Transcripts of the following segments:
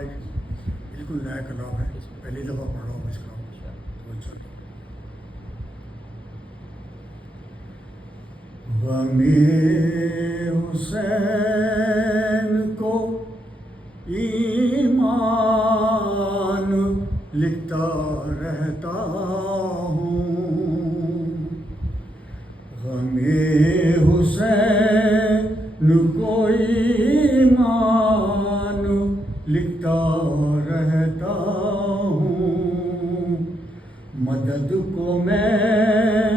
ایک بالکل نیا کلام ہے، پہلی دفعہ پڑھ رہا ہوں اس کلام تو غم حسین کو ایمان لکھتا رہتا ہوں، غم حسین کو ایمان لکھتا رہتا ہوں، مدد کو میں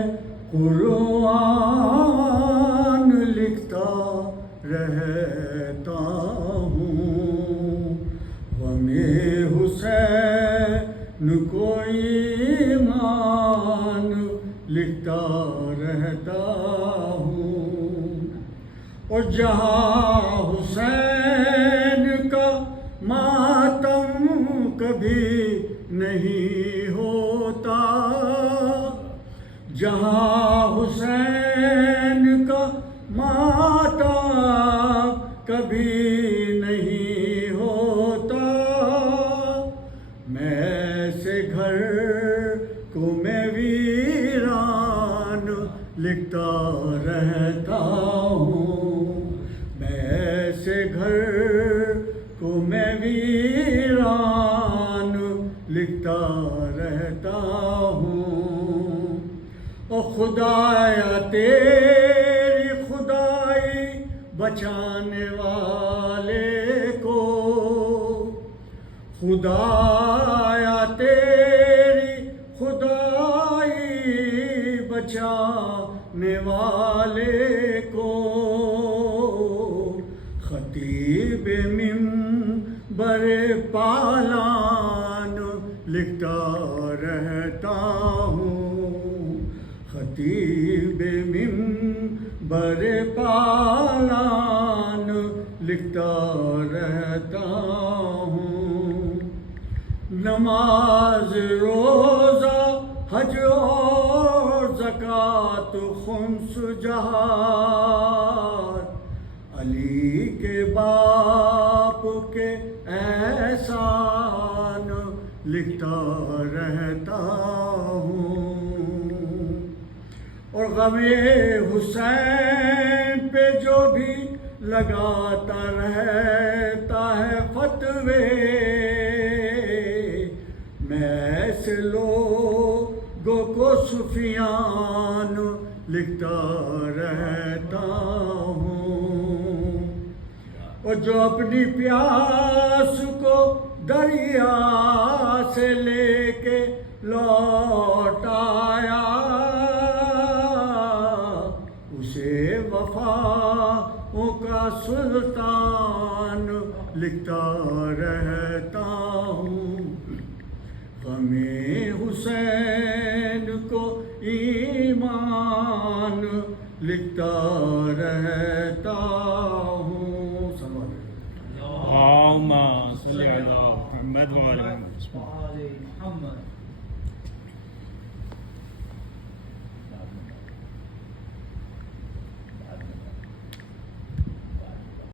قرآن لکھتا رہتا ہوں، غم حسین کو ایمان لکھتا رہتا ہوں، اور جہاں حسین کا ماتم کبھی نہیں ہوتا، جہاں حسین کا ماتم کبھی نہیں ہوتا، میں ایسے گھر کو میں ویران لکھتا رہتا ہوں، میں ایسے گھر کو میں ویران لکھتا رہتا ہوں، او خدایا تیری خدائی بچانے والے کو، خدایا تیری خدائی بچانے والے کو، خطیب منبر پالان لکھتا رہتا ہوں، خطیب منبر پالان لکھتا رہتا ہوں، نماز روزہ حج اور زکوٰۃ خمس جہاد علی کے باپ کے احسان لکھتا رہتا ہوں، اور غم حسین پہ جو بھی لگاتا رہتا ہے فتوے، میں ایسے لوگوں کو سفیان لکھتا رہتا ہوں، اور جو اپنی پیاس کو دریا سے لے کے لوٹ آیا، اسے وفاؤں کا سلطان لکھتا رہتا ہوں، غم حسین کو ایمان لکھتا رہتا ہوں۔ اللهم صل على محمد وعلى آل محمد۔